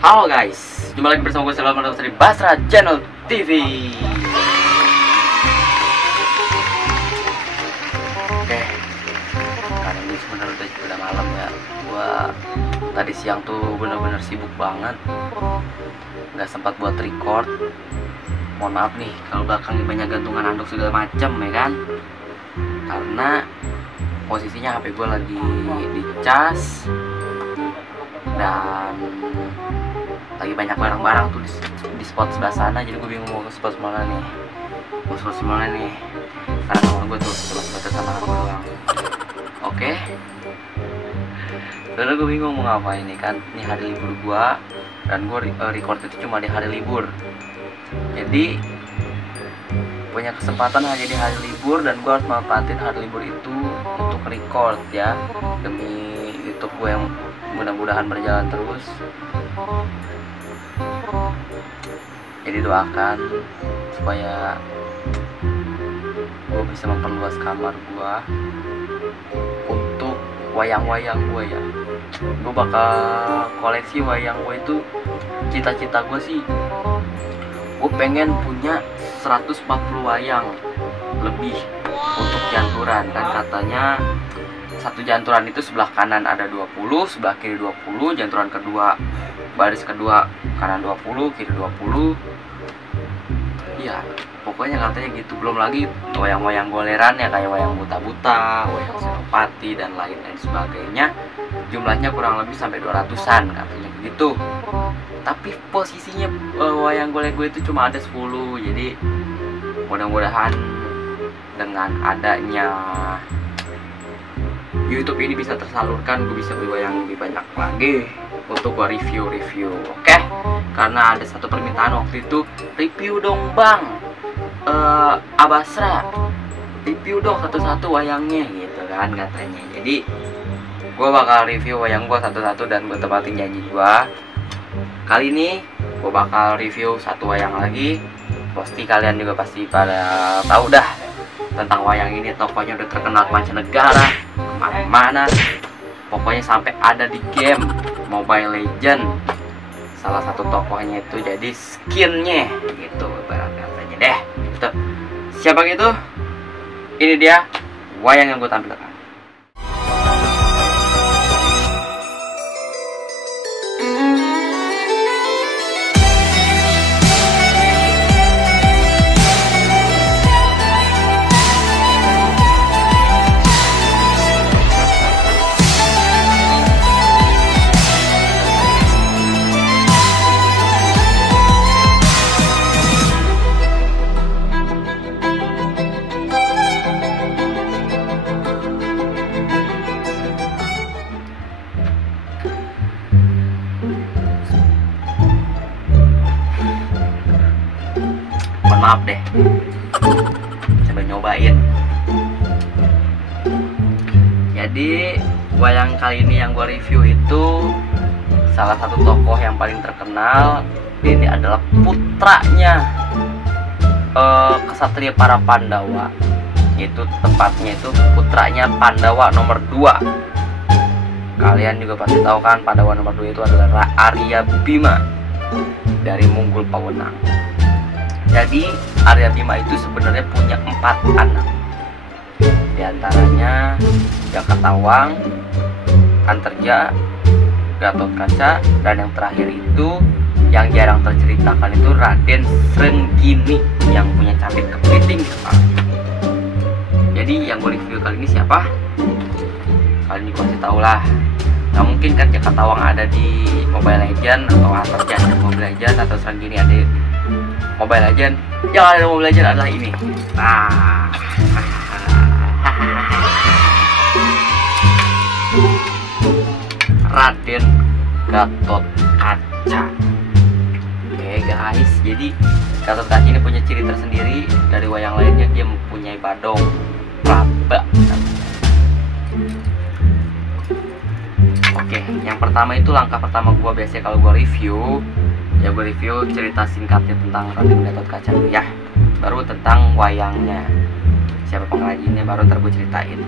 Halo guys, jumpa lagi bersama gue Selamat dari Basra Channel TV. Oke, karena ini sebenarnya udah malam ya. Gue tadi siang tuh bener-bener sibuk banget, nggak sempat buat record. Mohon maaf nih kalau belakang banyak gantungan anduk segala macem ya kan. Karena posisinya HP gue lagi dicas dan lagi banyak barang-barang tuh di spot sebelah sana, jadi gue bingung mau ke spot mana nih. Karena kamar gue tuh cuma sebatas sama gue doang. Oke. Karena gue bingung mau ngapain nih kan. Ini hari libur gue dan gue record itu cuma di hari libur. Jadi punya kesempatan hanya di hari libur dan gue harus manfaatin hari libur itu untuk record ya, demi YouTube gue yang mudah-mudahan berjalan terus. Jadi doakan supaya gue bisa memperluas kamar gue untuk wayang-wayang gue ya. Gue bakal koleksi wayang gue itu. Cita-cita gue sih, gue pengen punya 140 wayang lebih untuk janturan. Dan katanya satu janturan itu sebelah kanan ada 20, sebelah kiri 20, janturan kedua baris kedua kanan 20, kiri 20. Iya, pokoknya katanya gitu. Belum lagi wayang-wayang goleran ya, kayak wayang buta-buta, wayang senopati dan lain-lain sebagainya. Jumlahnya kurang lebih sampai 200-an katanya begitu. Tapi posisinya wayang golek gue itu cuma ada 10. Jadi mudah-mudahan dengan adanya YouTube ini bisa tersalurkan, gue bisa beli wayang lebih banyak lagi untuk gue review. Oke? Karena ada satu permintaan waktu itu, review dong bang, Abasra, review dong satu-satu wayangnya gitu kan katanya. Jadi gue bakal review wayang gue satu-satu dan gue tepatin janji gue. Kali ini gue bakal review satu wayang lagi. Pasti kalian juga pasti pada tahu dah tentang wayang ini. Tokohnya udah terkenal mancanegara, kemana-mana. Pokoknya sampai ada di game Mobile Legend. Salah satu tokohnya itu jadi skinnya gitu, ibarat katanya deh gitu. Siapa gitu? Ini dia wayang yang gue tampilkan. Maaf deh, coba nyobain. Jadi wayang kali ini yang gue review itu salah satu tokoh yang paling terkenal. Ini adalah putranya kesatria para Pandawa. Itu tepatnya itu putranya Pandawa nomor 2. Kalian juga pasti tahu kan, Pandawa nomor 2 itu adalah Arya Bima dari Munggul Pawenang. Jadi Arya Bima itu sebenarnya punya 4 anak. Di antaranya Jakatawang, Anterja, Gatotkaca, dan yang terakhir itu yang jarang terceritakan itu Raden Srenggini yang punya capit kepiting di kepala. Jadi yang gue review kali ini siapa? Kali ini gue kasih tau lah. Nah mungkin kan Jakatawang ada di Mobile Legend, atau Anterja ada di Mobile Legend, atau Srenggini ada di Mobile Legend. Yang ada di Mobile Legend adalah ini. Nah, Raden Gatotkaca. Oke guys, jadi Gatotkaca ini punya ciri tersendiri dari wayang lainnya. Dia mempunyai badong praba. Oke, yang pertama itu langkah pertama gua biasanya kalau gua review, ya gue review cerita singkatnya tentang Raden Gatotkaca ya. Baru tentang wayangnya, siapa pengrajinnya, baru ntar gue ceritain.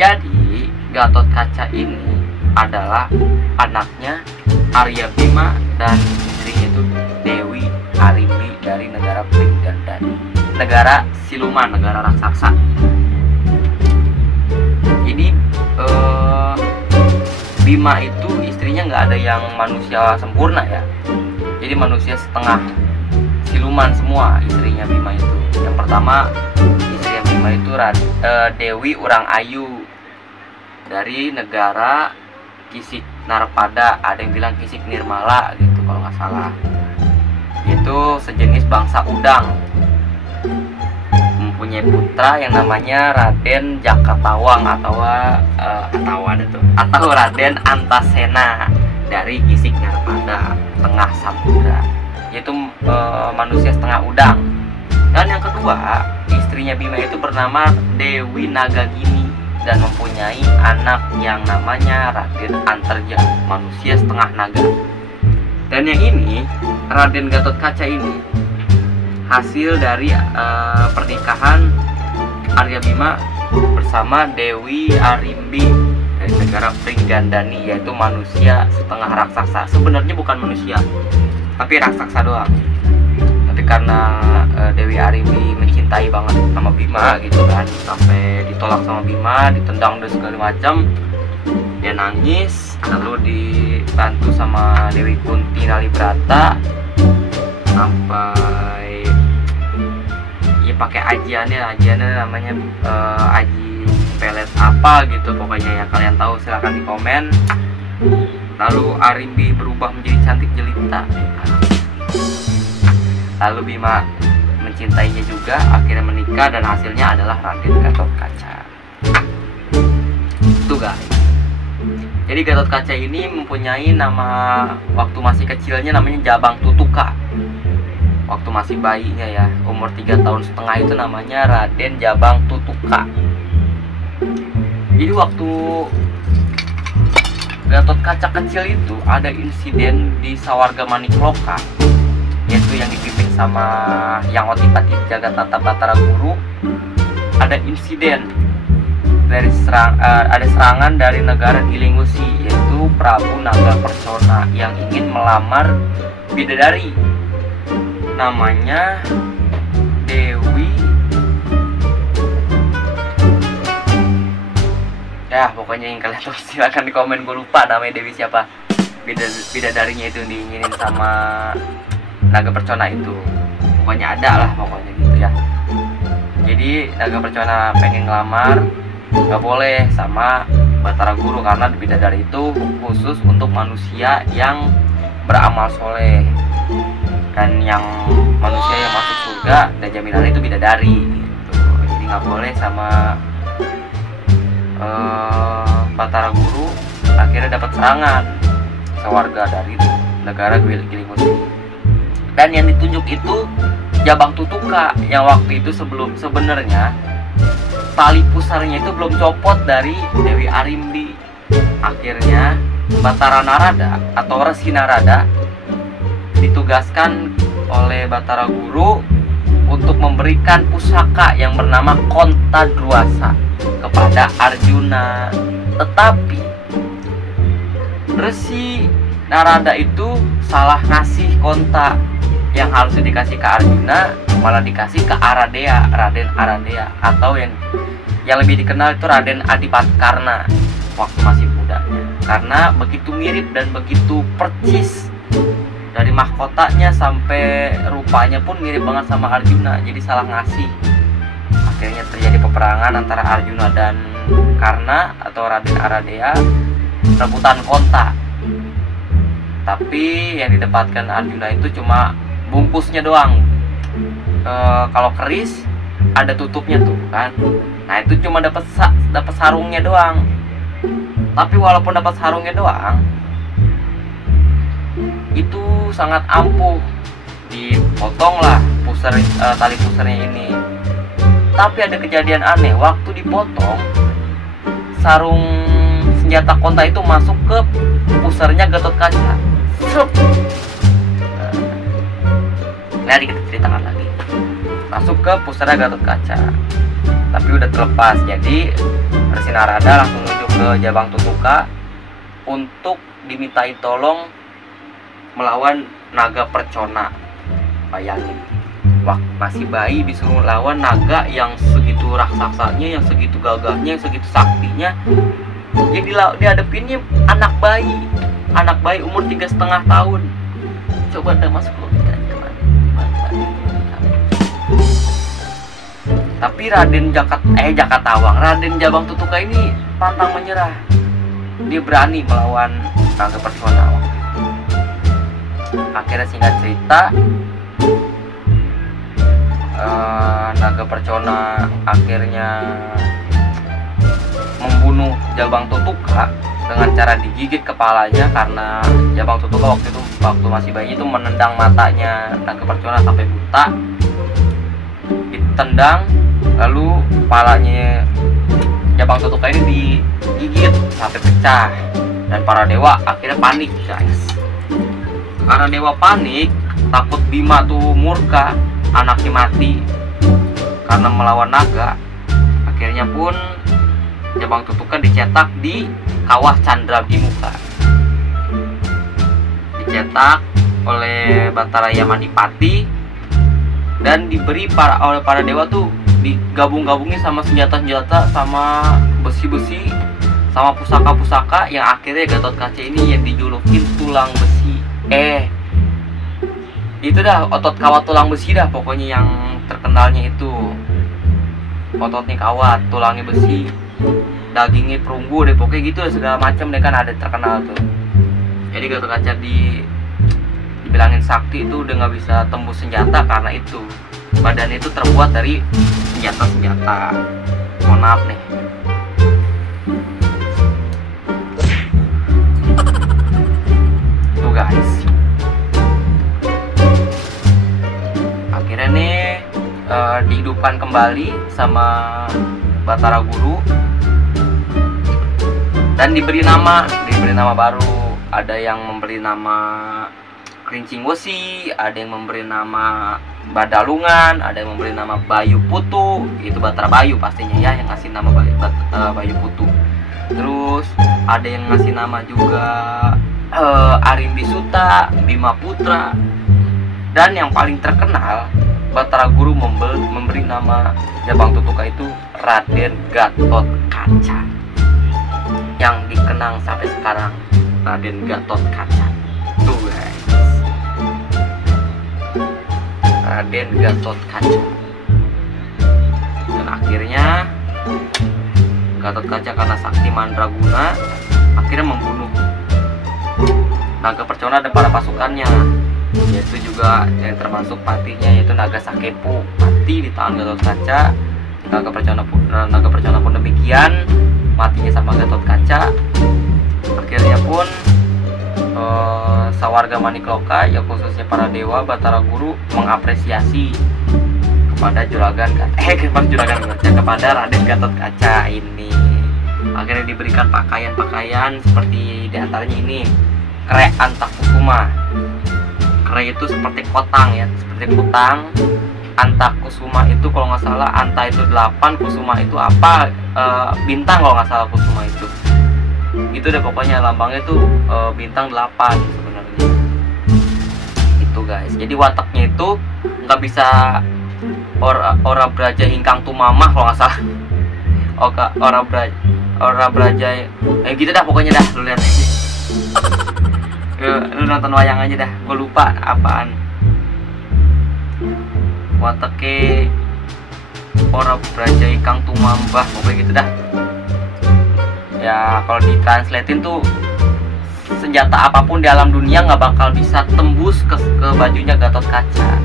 Jadi Gatotkaca ini adalah anaknya Arya Bima dan istrinya itu Dewi Arimbi dari negara Pringgandani, negara siluman, negara raksasa. Jadi Bima itu istrinya nggak ada yang manusia sempurna ya, jadi manusia setengah siluman semua istrinya Bima itu. Yang pertama istrinya Bima itu Dewi Urang Ayu dari negara Kisik Narpada, ada yang bilang Kisik Nirmala gitu kalau nggak salah. Itu sejenis bangsa udang, mempunyai putra yang namanya Raden Jakatawang atau Raden Antasena dari Kisik Narpada, tengah samudra, yaitu manusia setengah udang. Dan yang kedua, istrinya Bima itu bernama Dewi Nagagini dan mempunyai anak yang namanya Raden Antarja, manusia setengah naga. Dan yang ini, Raden Gatotkaca ini hasil dari pernikahan Arya Bima bersama Dewi Arimbi dari negara Pringgandani, yaitu manusia setengah raksasa. Sebenarnya bukan manusia, tapi raksasa doang. Tapi karena Dewi Arimbi mencintai banget sama Bima gitu kan, sampai ditolak sama Bima, ditendang dan segala macam, dia nangis, lalu dibantu sama Dewi Kunti Nalibrata sampai ya pakai ajiannya namanya aji pelet apa gitu pokoknya, yang kalian tahu silahkan di komen. Lalu Arimbi berubah menjadi cantik jelita ya kan? Lalu Bima mencintainya juga, akhirnya menikah dan hasilnya adalah Raden Gatotkaca. Itu guys. Jadi Gatotkaca ini mempunyai nama waktu masih kecilnya namanya Jabang Tutuka. Waktu masih bayinya ya, umur 3 tahun setengah itu namanya Raden Jabang Tutuka. Jadi waktu Gatotkaca kecil itu ada insiden di Sawarga Manikloka, yaitu yang dipimpin sama Yang Otipati Jagatata Batara Guru. Ada insiden dari ada serangan dari negara Gilingusi, yaitu Prabu Naga Persona yang ingin melamar bidadari namanya Dewi, ya pokoknya yang kalian tahu silakan di komen, gue lupa namanya Dewi siapa. Bidadarinya itu diinginin sama Naga Persona itu, pokoknya ada lah pokoknya gitu ya. Jadi Naga Persona pengen ngelamar, nggak boleh sama Batara Guru karena bidadari itu khusus untuk manusia yang beramal soleh, dan yang manusia yang masuk surga dan jaminannya itu bidadari gitu. Jadi nggak boleh sama Batara Guru. Akhirnya dapat serangan sewarga dari negara Gilingusi, dan yang ditunjuk itu Jabang Tutuka yang waktu itu sebenarnya tali pusarnya itu belum copot dari Dewi Arimbi. Akhirnya Batara Narada atau Resi Narada ditugaskan oleh Batara Guru untuk memberikan pusaka yang bernama Konta Druasa kepada Arjuna. Tetapi Resi Narada itu salah ngasih konta yang harusnya dikasih ke Arjuna, malah dikasih ke Aradea, Raden Aradea, atau yang lebih dikenal itu Raden Adipatkarna waktu masih mudanya, karena begitu mirip dan begitu percis dari mahkotanya sampai rupanya pun mirip banget sama Arjuna, jadi salah ngasih. Akhirnya terjadi peperangan antara Arjuna dan Karna atau Raden Aradea, rebutan konta. Tapi yang didapatkan Arjuna itu cuma bungkusnya doang. Kalau keris ada tutupnya tuh kan. Nah itu cuma dapat sarungnya doang. Tapi walaupun dapat sarungnya doang, itu sangat ampuh. Dipotonglah tali pusarnya ini. Tapi ada kejadian aneh, waktu dipotong sarung senjata konta itu masuk ke pusarnya Gatotkaca. Nah, kita ceritakan lagi. Masuk ke pusarnya Gatotkaca, tapi udah terlepas. Jadi Resi Narada langsung nunjuk ke Jabang Tutuka untuk dimintai tolong melawan naga percona. Bayangin, masih bayi disuruh lawan naga yang segitu raksasanya, yang segitu gagahnya, yang segitu saktinya. Jadi dihadapinnya anak bayi umur 3,5 tahun. Coba anda masuk logika kemana? Tapi Raden Jabang Tutuka ini pantang menyerah. Dia berani melawan naga percona waktu itu. Akhirnya singkat cerita, naga percona akhirnya membunuh Jabang Tutuka dengan cara digigit kepalanya, karena Jabang Tutuka waktu itu waktu masih bayi itu menendang matanya naga percona sampai buta. Ditendang, lalu kepalanya Jabang Tutuka ini digigit sampai pecah, dan para dewa akhirnya panik, guys. Karena dewa panik, takut Bima tuh murka, anaknya mati karena melawan naga. Akhirnya pun Jabang Tutuka dicetak di Kawah Candra Bimuka, dicetak oleh Batara Yamanipati, dan diberi oleh para dewa tuh digabung-gabungin sama senjata-senjata, sama besi-besi, sama pusaka-pusaka, yang akhirnya Gatotkaca ini yang dijulukin tulang besi. Itu dah, otot kawat tulang besi dah pokoknya yang terkenalnya itu. Ototnya kawat, tulangnya besi, dagingnya perunggu deh, pokoknya gitu segala macam deh, kan ada terkenal tuh. Jadi Gatotkaca dibilangin sakti itu udah nggak bisa tembus senjata, karena itu badan itu terbuat dari senjata-senjata. Mohon maaf nih. Tuh guys, akhirnya nih dihidupkan kembali sama Batara Guru dan diberi nama baru. Ada yang memberi nama Krincing Wesi, ada yang memberi nama Badalungan, ada yang memberi nama Bayu Putu. Itu Batara Bayu pastinya ya, yang ngasih nama Bayu Putu. Terus ada yang ngasih nama juga Arimbi Suta, Bima Putra. Dan yang paling terkenal, Batara Guru memberi nama Jabang Tutuka itu Raden Gatotkaca, yang dikenang sampai sekarang, Raden Gatotkaca. Tuh guys, Raden Gatotkaca. Dan akhirnya Gatotkaca karena sakti mandraguna akhirnya membunuh naga percona dan para pasukannya, yaitu juga yang termasuk patinya yaitu naga Sakepu, mati di tangan Gatotkaca. Naga percona pun demikian, matinya sama Gatotkaca. Akhirnya pun sawarga Manikloka, ya khususnya para dewa, Batara Guru mengapresiasi kepada kepada Raden Gatotkaca ini. Akhirnya diberikan pakaian-pakaian seperti diantaranya ini Kre Antakusuma. Kre itu seperti kotang ya, seperti kutang. Antakusuma itu kalau nggak salah, Anta itu 8, Kusuma itu apa? Bintang kalau nggak salah Kusuma itu. Itu deh pokoknya lambangnya itu bintang 8 sebenarnya. Itu guys. Jadi wataknya itu nggak bisa ora braja hingkang tumamah kalau nggak salah. Ora braja gitu dah pokoknya dah, lu lihat aja. Lu nonton wayang aja dah, gue lupa apaan. Watake ora braja hingkang tumambah, pokoknya gitu dah. Ya kalau ditranslatein tuh, senjata apapun di alam dunia nggak bakal bisa tembus ke bajunya Gatotkaca,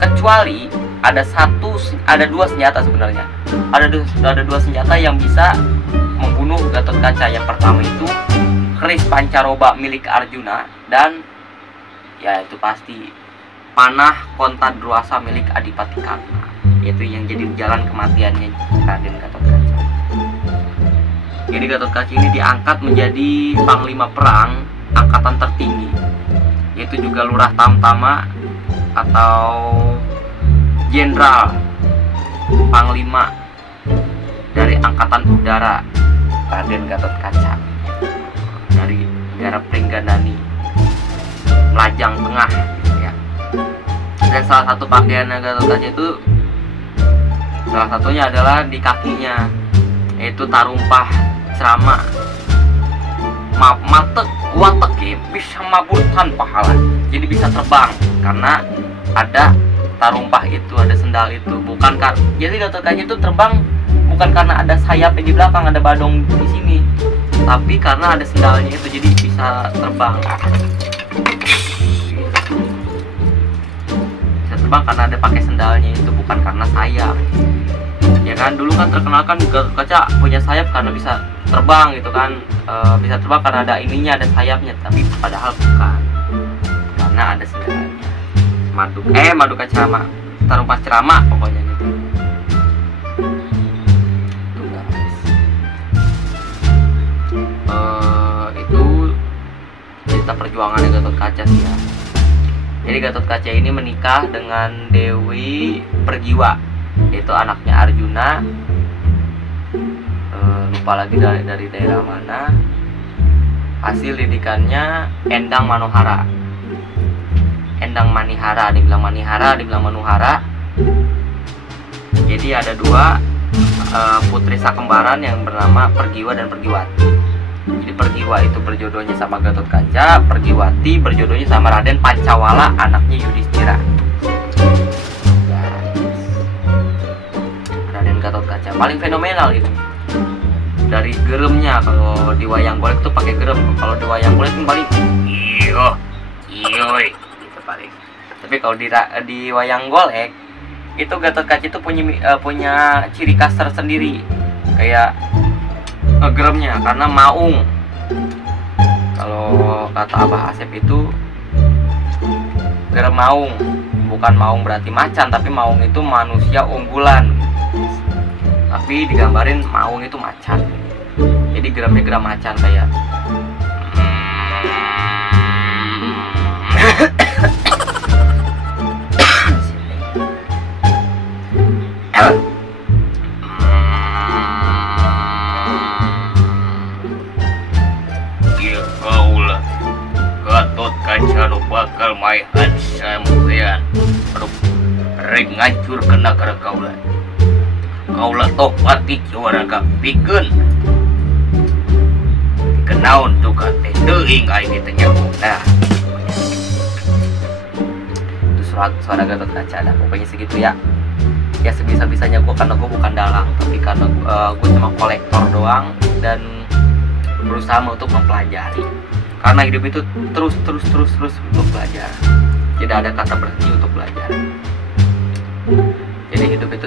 kecuali ada dua senjata sebenarnya. Ada dua senjata yang bisa membunuh Gatotkaca. Yang pertama itu keris pancaroba milik Arjuna, dan ya itu pasti panah Kontadruasa milik Adipati Karna, yaitu yang jadi jalan kematiannya Raden Gatotkaca. Jadi Gatotkaca ini diangkat menjadi panglima perang angkatan tertinggi, yaitu juga lurah tamtama atau jenderal panglima dari angkatan udara Raden Gatotkaca. Dari daerah Pringgandani, Melajang Tengah gitu ya. Dan salah satu pakaian Gatotkaca itu salah satunya adalah di kakinya, yaitu tarumpah cerama matek watek ya, bisa mabulkan pahala, jadi bisa terbang karena ada tarumpah itu, ada sendal itu. Bukan kan, jadi Gatotkaca itu terbang bukan karena ada sayapnya di belakang, ada badong di sini, tapi karena ada sendalnya itu, jadi bisa terbang. Bisa terbang karena ada pakai sendalnya itu, bukan karena sayap. Ya kan, dulu kan terkenal kan Gatotkaca punya sayap karena bisa terbang gitu kan, bisa terbang karena ada ininya, ada sayapnya, tapi padahal bukan, karena ada sendalnya. Maduka cerama, tarumpah cerama pokoknya gitu. Tuh guys, itu cerita perjuangan Gatotkaca sih ya. Jadi Gatotkaca ini menikah dengan Dewi Pergiwa, yaitu anaknya Arjuna. Lupa lagi dari daerah mana. Hasil didikannya Endang Manihara, ada yang bilang Manihara, ada yang bilang Manuhara. Jadi ada dua putri sakembaran yang bernama Pergiwa dan Pergiwati. Jadi Pergiwa itu berjodohnya sama Gatotkaca, Pergiwati berjodohnya sama Raden Pancawala, anaknya Yudhistira. Raden Gatotkaca paling fenomenal itu. Dari geremnya, kalau di wayang golek tuh pakai gerem, kalau di wayang golek kan paling iyo gitu paling. Tapi kalau di wayang golek itu Gatotkaca itu punya ciri khas tersendiri, kayak ngegeremnya karena maung. Kalau kata Abah Asep itu gerem maung, bukan maung berarti macan, tapi maung itu manusia unggulan, tapi digambarin maung itu macan. Jadi geramnya geram macan kayak Gatotkaca nu bakal maehan sampean rek ngancur ke nagara kaula. Kaula tok pati juaraga pikeun. Kenaon tuh teh teuing aing teh nyaho. Nah, itu suara Gatotkaca. Nah, pokoknya segitu ya. Ya sebisa-bisanya gue, karena gue bukan dalang, tapi karena gue cuma kolektor doang dan berusaha untuk mempelajari. Karena hidup itu terus untuk belajar. Tidak ada kata berhenti untuk belajar. Jadi hidup itu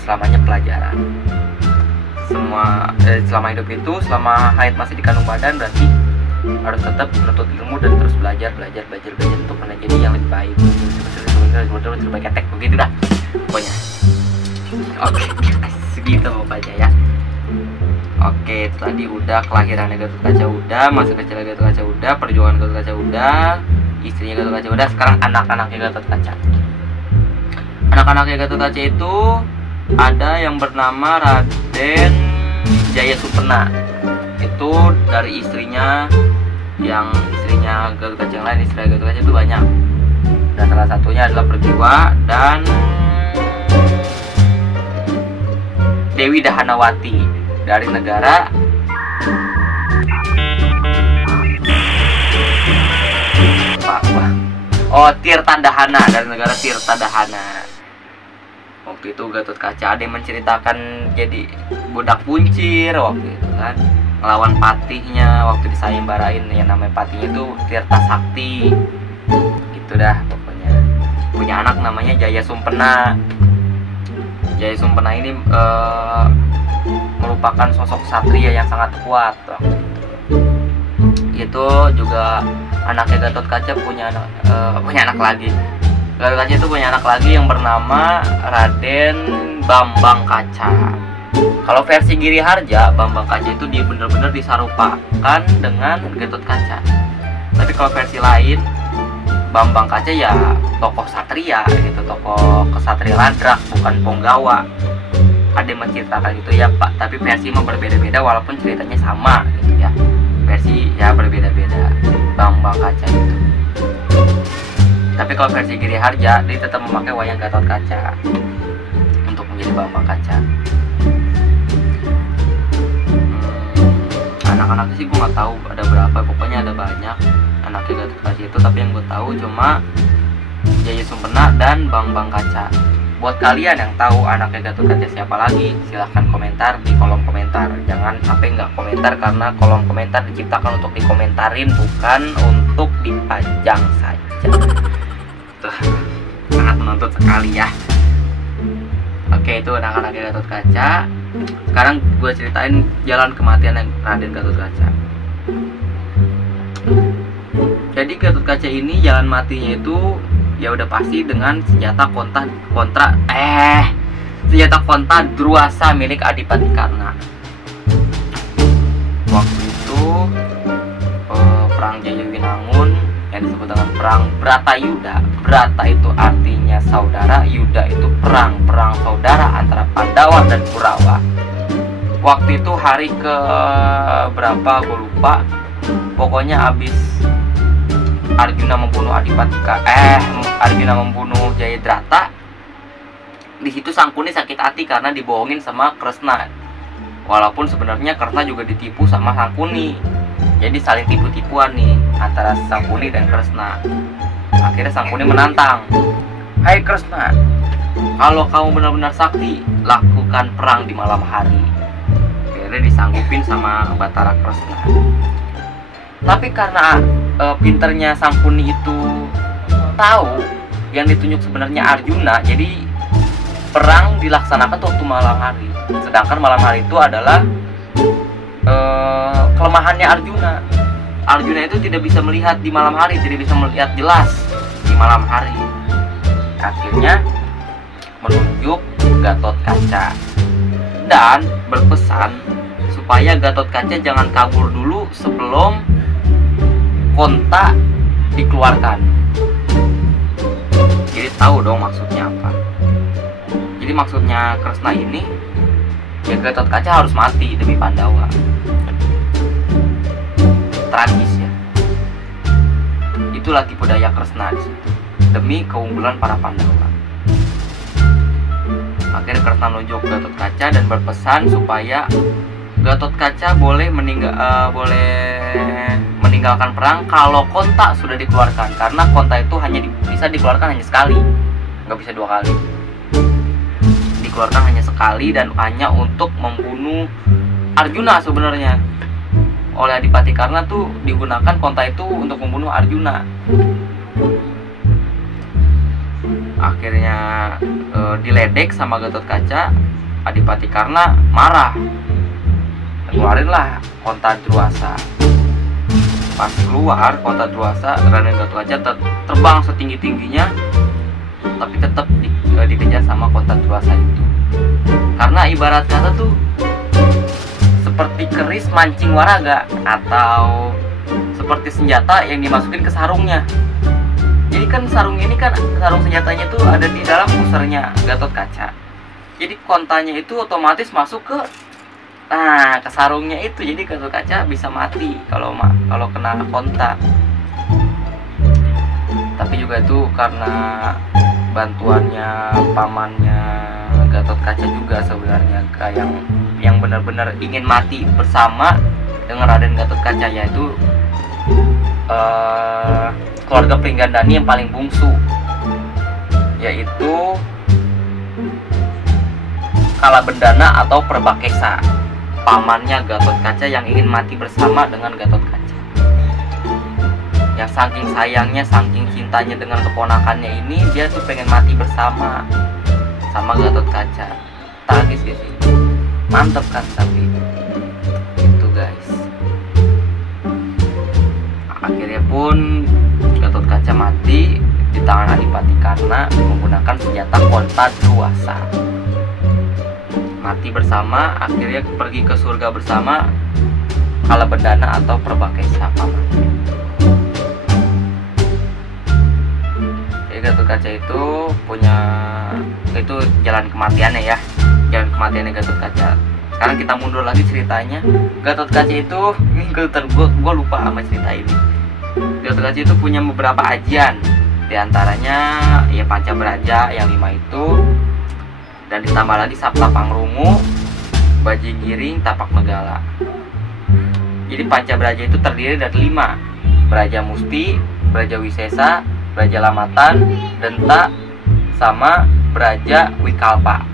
selamanya pelajaran. Selama hidup itu, selama haid masih di kandung badan, berarti harus tetap menuntut ilmu dan terus belajar untuk menjadi yang lebih baik. Terbaik ketek begitu dah pokoknya. Oke, segitu pokoknya ya. Oke, tadi udah kelahiran Gatotkaca udah, masa kecil Gatotkaca udah, perjuangan Gatotkaca udah, istrinya Gatotkaca udah. Sekarang anak-anaknya Gatotkaca. Anak-anaknya Gatotkaca itu ada yang bernama Raden Jayasupena. Itu dari istrinya, yang istrinya Gatotkaca yang lain, istri Gatotkaca itu banyak. Dan salah satunya adalah Pergiwa dan Dewi Dahanawati dari negara Tirtadahana, dari negara Tirtadahana. Waktu itu Gatotkaca ada yang menceritakan jadi budak puncir waktu itu kan, ngelawan patihnya waktu disayembarain, yang namanya patihnya itu Tirta Sakti. Gitu dah pokoknya. Punya anak namanya Jayasumpena. Jayasumpena ini merupakan sosok satria yang sangat kuat. Itu juga anaknya Gatotkaca punya anak lagi. Gatotkaca itu punya anak lagi yang bernama Raden Bambang Kaca. Kalau versi Giriharja, Bambang Kaca itu dia benar-benar disarupakan dengan Gatotkaca. Tapi kalau versi lain, Bambang Kaca ya tokoh satria gitu, tokoh kesatria ladrak, bukan punggawa. Ada yang menceritakan gitu ya Pak, tapi versi mah berbeda-beda walaupun ceritanya sama gitu ya. versi ya berbeda-beda Bambang Kaca itu. Tapi kalau versi Giriharja dia tetap memakai wayang Gatot Kaca untuk menjadi Bambang Kaca. Anak-anaknya sih gue nggak tahu ada berapa, pokoknya ada banyak anaknya Gatot Kaca itu, tapi yang gue tahu cuma Jaya Sumpena dan Bambang Kaca. Buat kalian yang tahu anaknya Gatot Kaca siapa lagi, silahkan komentar di kolom komentar. Jangan sampai nggak komentar, karena kolom komentar diciptakan untuk dikomentarin, bukan untuk dipajang saja. Tuh, sangat menuntut sekali ya. Oke, itu anak-anaknya Gatot Kaca. Sekarang gue ceritain jalan kematian Raden Gatot Kaca. Jadi Gatot Kaca ini jalan matinya itu ya udah pasti dengan senjata konta Druasa milik Adipati Karna. Waktu itu perang Jayawinangun yang disebut dengan perang Bratayuda. Brata itu artinya saudara, Yuda itu perang saudara antara Pandawa dan Kurawa. Waktu itu hari ke berapa gue lupa, pokoknya abis Arjuna membunuh Arjuna membunuh Jayadrata. Di situ Sangkuni sakit hati karena dibohongin sama Kresna. Walaupun sebenarnya Kresna juga ditipu sama Sangkuni. Jadi saling tipu-tipuan nih antara Sangkuni dan Kresna. Akhirnya Sangkuni menantang, "Hai Kresna, kalau kamu benar-benar sakti, lakukan perang di malam hari." Akhirnya disanggupin sama Batara Kresna. Tapi karena pinternya Sangkuni itu tahu yang ditunjuk sebenarnya Arjuna, jadi perang dilaksanakan waktu malam hari. Sedangkan malam hari itu adalah kelemahannya Arjuna. Arjuna itu tidak bisa melihat di malam hari, tidak bisa melihat jelas di malam hari. Akhirnya menunjuk Gatot Kaca dan berpesan supaya Gatot Kaca jangan kabur dulu sebelum konta dikeluarkan. Jadi tahu dong maksudnya apa. Jadi maksudnya Kresna ini ya Gatot Kaca harus mati demi Pandawa. Tragis ya. Itulah tipu daya Kresna di situ, demi keunggulan para Pandawa. Akhirnya Kresna nunjuk Gatot Kaca dan berpesan supaya Gatot Kaca boleh meninggalkan perang kalau konta sudah dikeluarkan, karena konta itu bisa dikeluarkan hanya sekali, nggak bisa 2 kali. Dikeluarkan hanya sekali dan hanya untuk membunuh Arjuna. Sebenarnya oleh Adipati Karna tuh digunakan konta itu untuk membunuh Arjuna. Akhirnya diledek sama Gatot Kaca. Adipati Karna marah, keluarinlah konta Druasa. Pas keluar konta Druasa, Raden Gatot Kaca terbang setinggi-tingginya, tapi tetap dikejar sama konta Druasa itu. Karena ibarat kata tuh seperti keris mancing waraga, atau seperti senjata yang dimasukin ke sarungnya. Jadi kan sarung senjatanya tuh ada di dalam pusernya Gatot Kaca. Jadi kontanya itu otomatis masuk ke sarungnya itu. Jadi Gatot Kaca bisa mati kalau kena konta. Tapi juga itu karena bantuannya pamannya Gatot Kaca juga sebenarnya, yang benar-benar ingin mati bersama dengan Raden Gatot Kaca, yaitu keluarga Pringgandani yang paling bungsu, yaitu Kalabendana atau Perbakesa, pamannya Gatot Kaca yang ingin mati bersama dengan Gatot Kaca. Yang saking sayangnya, saking cintanya dengan keponakannya ini, dia tuh pengen mati bersama sama Gatot Kaca. Tragis sih, mantep kan? Tapi itu guys, akhirnya pun Gatot Kaca mati di tangan Adipati Karna menggunakan senjata konta Druasa. Mati bersama, akhirnya pergi ke surga bersama Kalabendana atau Perbakesa pamannya. Jadi Gatot Kaca itu jalan kematiannya ya, jalan kematiannya Gatot Kaca. sekarang kita mundur lagi ceritanya. Gatot Kaca itu, ini gue lupa sama cerita ini. Gatot Kaca itu punya beberapa ajian, diantaranya ya Pancabraja yang 5 itu, dan ditambah lagi Sabta Pangrungu, Bajinggiring, Tapak Megala. Jadi Pancabraja itu terdiri dari 5: Braja Musti, Braja Wisesa, Braja Lamatan, Denta, sama Braja Wikalpa.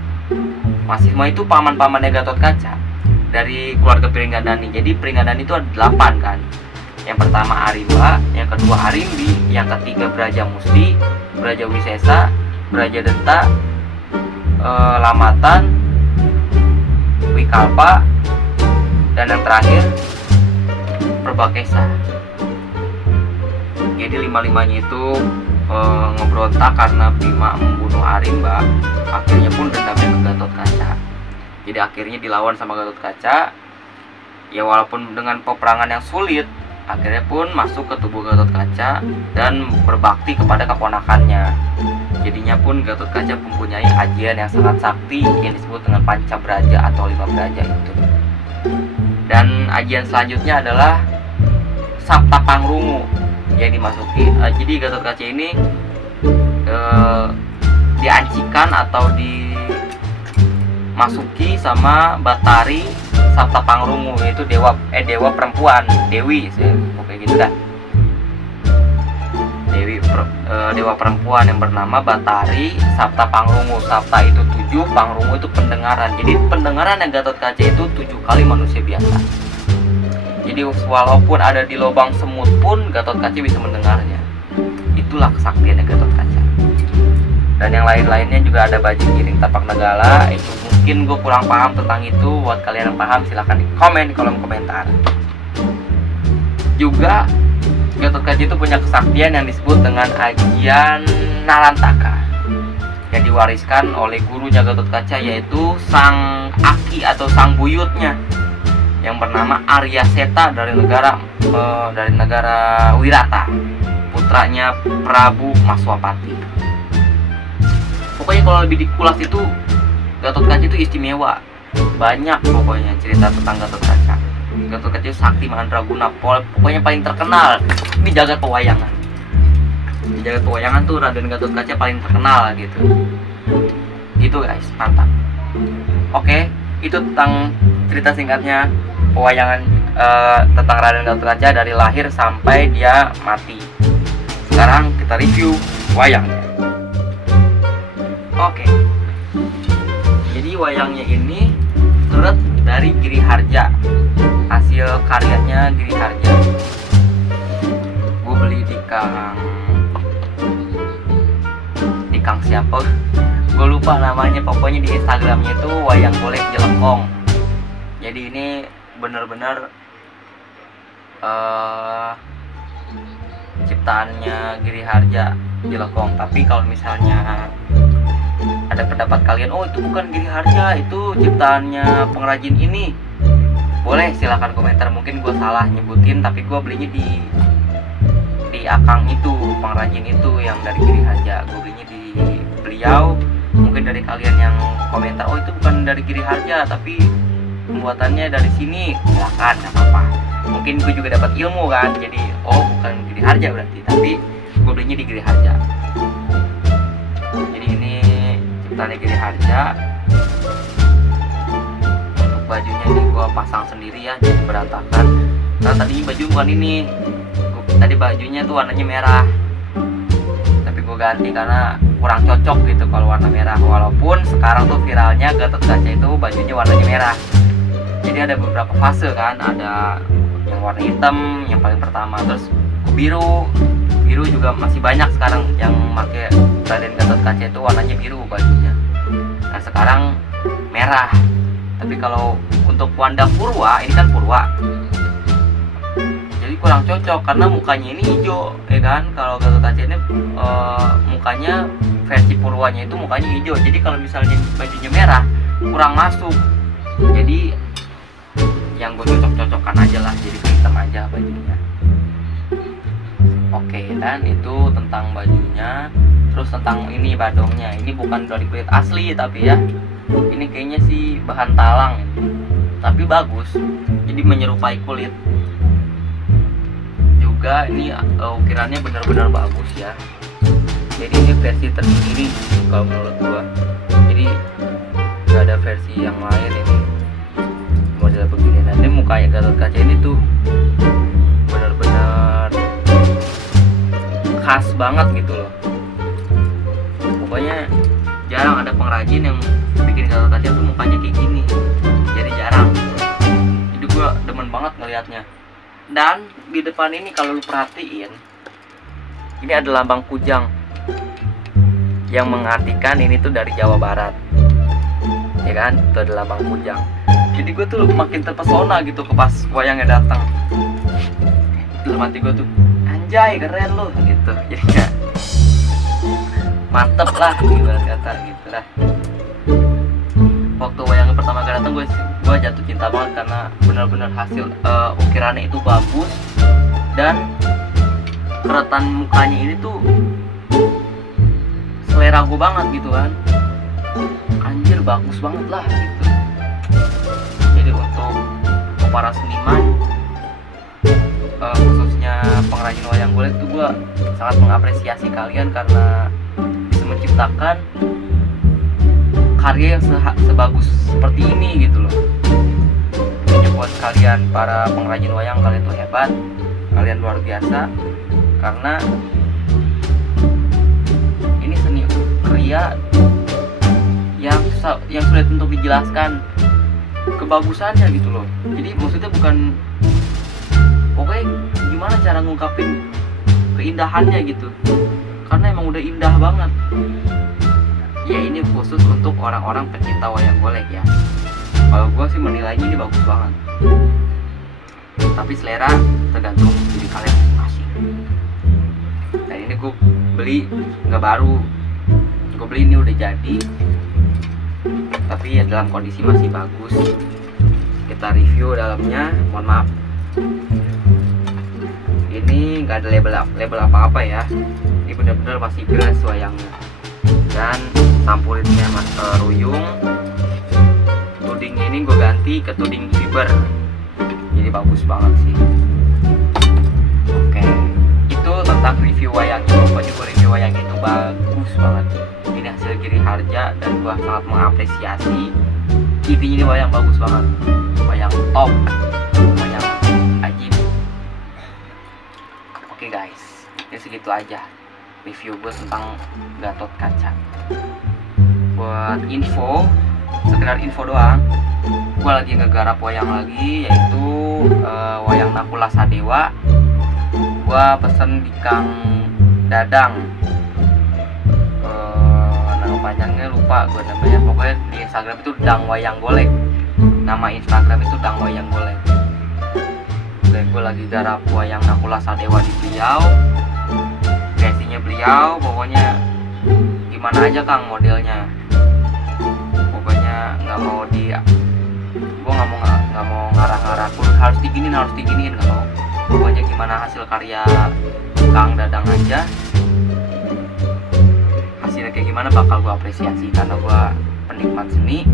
Masih semua itu paman-pamannya Gatot Kaca dari keluarga Pringgandani. Jadi Pringgandani itu ada 8 kan. Yang pertama Arimba, yang kedua Arimbi, yang ketiga Braja Musti, Braja Wisesa, Braja Denta, Lamatan, Wikalpa, dan yang terakhir Perbakesa. Jadi 5-5-nya itu ngebrontak karena Bima membunuh Arimba. Akhirnya pun dendamnya ke Gatot Kaca. Jadi akhirnya dilawan sama Gatot Kaca. Ya walaupun dengan peperangan yang sulit, akhirnya pun masuk ke tubuh Gatot Kaca dan berbakti kepada keponakannya. Jadinya pun Gatot Kaca mempunyai ajian yang sangat sakti yang disebut dengan Pancabraja atau 5 Braja itu. Dan ajian selanjutnya adalah Sabta Pangrungu yang dimasuki. Jadi Gatot Kaca ini diancikan atau dimasuki sama Batari Sabta Pangrungu, yaitu dewa perempuan, Dewi, kayak gitu dah. Dewa perempuan yang bernama Batari Sabta Pangrungu. Sabta itu 7, Pangrungu itu pendengaran. Jadi pendengaran yang Gatot Kaca itu 7 kali manusia biasa. Jadi walaupun ada di lubang semut pun Gatot Kaca bisa mendengarnya. Itulah kesaktiannya Gatot Kaca. Dan yang lain-lainnya juga ada Bajinggiring, Tapak Megala. Itu mungkin gue kurang paham tentang itu. Buat kalian yang paham silahkan di komen di kolom komentar. Juga Gatot Kaca itu punya kesaktian yang disebut dengan ajian Narantaka, yang diwariskan oleh gurunya Gatot Kaca, yaitu sang aki atau sang buyutnya yang bernama Arya Seta dari negara Wirata, putranya Prabu Maswapati. Pokoknya kalau lebih dikulas itu Gatot Kaca itu istimewa. Banyak pokoknya cerita tentang Gatot Kaca. Gatot Kaca itu sakti Mahandraguna, pokoknya paling terkenal di jagat pewayangan. Di jagat pewayangan tuh Raden Gatot Kaca paling terkenal gitu. Gitu guys, mantap. Oke, itu tentang cerita singkatnya pewayangan tentang Raden Gatot Kaca dari lahir sampai dia mati. Sekarang kita review wayangnya. Oke. Jadi wayangnya ini turut dari Giri Harja, hasil karyanya Giri Harja. Gue beli di Kang siapa? Gue lupa namanya. Pokoknya di Instagramnya itu Wayang Golek Jelekong. Jadi ini bener-bener ciptaannya Giri Harja Jelekong. Tapi kalau misalnya ada pendapat kalian, oh itu bukan Giri Harja, itu ciptaannya pengrajin ini, boleh silahkan komentar. Mungkin gue salah nyebutin, tapi gue belinya di Akang itu, pengrajin itu yang dari Giri Harja. Gue belinya di beliau. Mungkin dari kalian yang komentar, oh itu bukan dari Giri Harja tapi pembuatannya dari sini, silahkan, gak apa-apa. Mungkin gue juga dapat ilmu kan, jadi oh bukan Giri Harja berarti, tapi gue belinya di Giri Harja. Jadi ini ciptaannya Giri Harja. Untuk bajunya ini gue pasang sendiri ya, jadi berantakan. Nah tadi baju bukan ini, tadi bajunya tuh warnanya merah, tapi gue ganti karena kurang cocok gitu kalau warna merah. Walaupun sekarang tuh viralnya Gatot Kaca itu bajunya warnanya merah. Jadi ada beberapa fase kan, ada yang warna hitam yang paling pertama, terus biru juga masih banyak sekarang yang pakai Raden Gatot Kaca itu warnanya biru bajunya. Nah sekarang merah. Tapi kalau untuk Wanda Purwa, ini kan Purwa, jadi kurang cocok karena mukanya ini hijau, ya kan. Kalau Gatot Kaca ini mukanya versi Purwanya itu mukanya hijau. Jadi kalau misalnya bajunya merah kurang masuk. Jadi yang gue cocok-cocokkan aja lah, jadi hitam aja bajunya. Oke, dan itu tentang bajunya. Terus tentang ini badongnya, ini bukan dari kulit asli tapi ya, ini kayaknya sih bahan talang. tapi bagus, jadi menyerupai kulit. Juga ini ukirannya benar-benar bagus ya. Jadi ini versi tersendiri kalau menurut gua. Jadi nggak ada versi yang lain ini model begini. Nanti mukanya Gatot Kaca ini tuh benar-benar khas banget gitu loh. Pokoknya jarang ada pengrajin yang bikin Gatot Kaca tuh mukanya kayak gini. Jadi jarang. Jadi gua demen banget ngelihatnya. Dan di depan ini kalau lu perhatiin, ini ada lambang kujang yang mengartikan ini tuh dari Jawa Barat, ya kan? Itu ada lambang kujang. Jadi gue tuh makin terpesona gitu ke pas wayangnya datang. Dalam hati gue tuh, anjay keren lu gitu. Jadi ya mantep lah, gimana kata gitu lah. Waktu wayangnya pertama kali datang, gue jatuh cinta banget karena benar-benar hasil ukirannya itu bagus, dan keretan mukanya ini tuh selera gue banget gitu kan. Anjir bagus banget lah gitu. Jadi untuk para seniman, khususnya pengrajin wayang golek tuh gue sangat mengapresiasi kalian karena bisa menciptakan karya yang sebagus seperti ini gitu loh. Ini buat kalian para pengrajin wayang, kalian tuh hebat, kalian luar biasa, karena ini seni karya yang sulit untuk dijelaskan kebagusannya gitu loh. Jadi maksudnya bukan, pokoknya gimana cara ngungkapin keindahannya gitu, karena emang udah indah banget. Ya ini khusus untuk orang-orang pecinta wayang golek ya. Kalau gue sih menilainya ini bagus banget. Tapi selera tergantung diri kalian masing-masing. Dan ini gue beli nggak baru, gue beli ini udah jadi, tapi ya dalam kondisi masih bagus. Kita review dalamnya. Mohon maaf, ini nggak ada label apa-apa ya. Ini benar-benar masih jelas wayangnya. Dan sampurinnya ruyung. Tudingnya ini gue ganti ke tuding fiber, jadi bagus banget sih. Oke, itu tentang review wayang. Pokoknya gue review wayang itu bagus banget. Ini hasil Giri Harja dan gue sangat mengapresiasi. Intinya ini wayang bagus banget, wayang top, wayang ajib. Oke guys, ini segitu aja review gue tentang Gatot Kaca. Buat info, sekedar info doang, gue lagi ngegarap wayang lagi, yaitu wayang Nakula Sadewa. Gue pesen di Kang Dadang, nama panjangnya lupa gue namanya. Pokoknya di Instagram itu Dang Wayang Golek, nama Instagram itu Dang Wayang Golek. Dan gue lagi garap wayang Nakula Sadewa di beliau. Kreasinya beliau, pokoknya gimana aja Kang modelnya. Pokoknya nggak mau gue nggak mau ngarah-ngarah harus diginiin nggak mau. Pokoknya gimana hasil karya Kang Dadang aja, hasilnya kayak gimana bakal gue apresiasi, karena gue penikmat seni,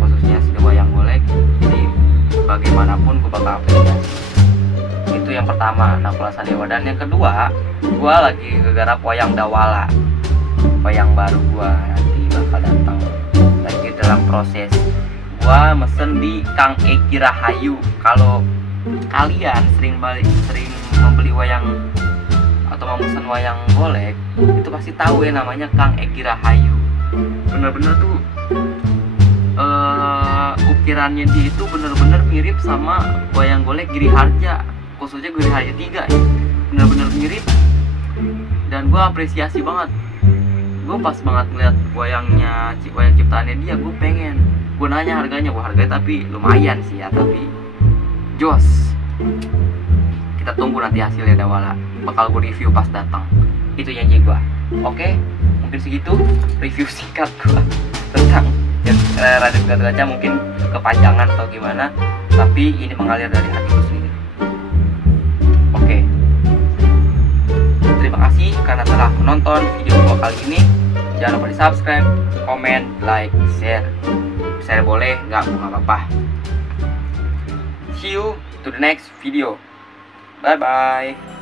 khususnya seni wayang golek. Jadi bagaimanapun gue bakal apresiasi. Itu yang pertama, Nakula Sadewa. Dan yang kedua, gue lagi ngegarap wayang Dawala, wayang baru gue nanti bakal datang. Lagi dalam proses, gue mesen di Kang Egi Rahayu. Kalau kalian sering membeli wayang atau memesan wayang golek, itu pasti tahu ya namanya Kang Egi Rahayu. Bener-bener tuh ukirannya dia itu bener-bener mirip sama wayang golek Giri Harja, khususnya Giri Harja 3 ya. Bener-bener mirip, dan gue apresiasi banget. Gue pas banget ngeliat wayang ciptaannya dia, gue pengen. Gue nanya harganya, harganya tapi lumayan sih ya, tapi jos. Kita tunggu nanti hasilnya Dawala, bakal gue review pas datang. Itu janji gue. Oke, mungkin segitu review singkat gue tentang Raden Gatot Kaca. Mungkin kepanjangan atau gimana, tapi ini mengalir dari hati gue sendiri. Oke, terima kasih karena telah menonton video gue kali ini. Jangan lupa di subscribe, komen, like, share. Share boleh, nggak apa-apa. See you to the next video. Bye bye.